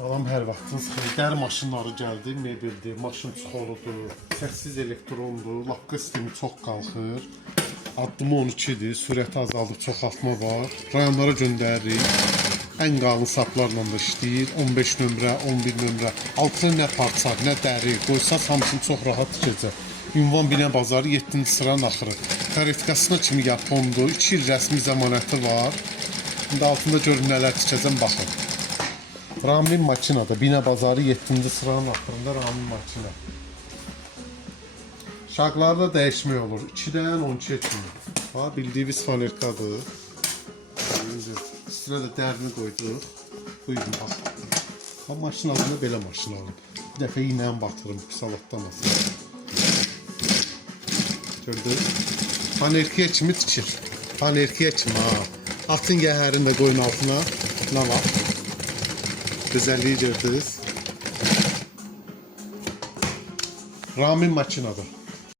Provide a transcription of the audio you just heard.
Salam, hər vaxtınız xeyir. Dər maşınları gəldi, mebeldir, maşın çuxoludur, səssiz elektrondur, laqqa sistemi çox qalxır. Addımı 12-dir, sürəti azaldıb çoxaltma var. Rayonlara göndəririk. Ən qalın saplarla da işləyir. 15 nömrə, 11 nömrə. Altına nə parça, nə dəri qoysaz hamısını çox rahat tikəcək. Ünvan Binə Bazarı 7-ci sıra naxırı. Tarifikasına kimi Japondur. 2 il rəsmi zəmanəti var. İndi altında görün nələr tikəcəm, baxın. Ramin makinada, Binə Bazarı 7-ci sıranın axırında Ramin makina. Şaqlarda dəyişmək olur. 2-dən 12-yə kimi. Ha, bildiyiniz fanerkadır. Üstünə də dərini qoyduq. Buyurun, bax. Ha, maşın adında belə maşın alın. Bir dəfə iynə batırım, salatlamasın. Gördünüz? Fanerkiyə kimi tikir. Fanerkiyə kimi, ha. Atın yəhərini də qoyun altına. Nə var? Güzelliği gördünüz. Ramin makinada.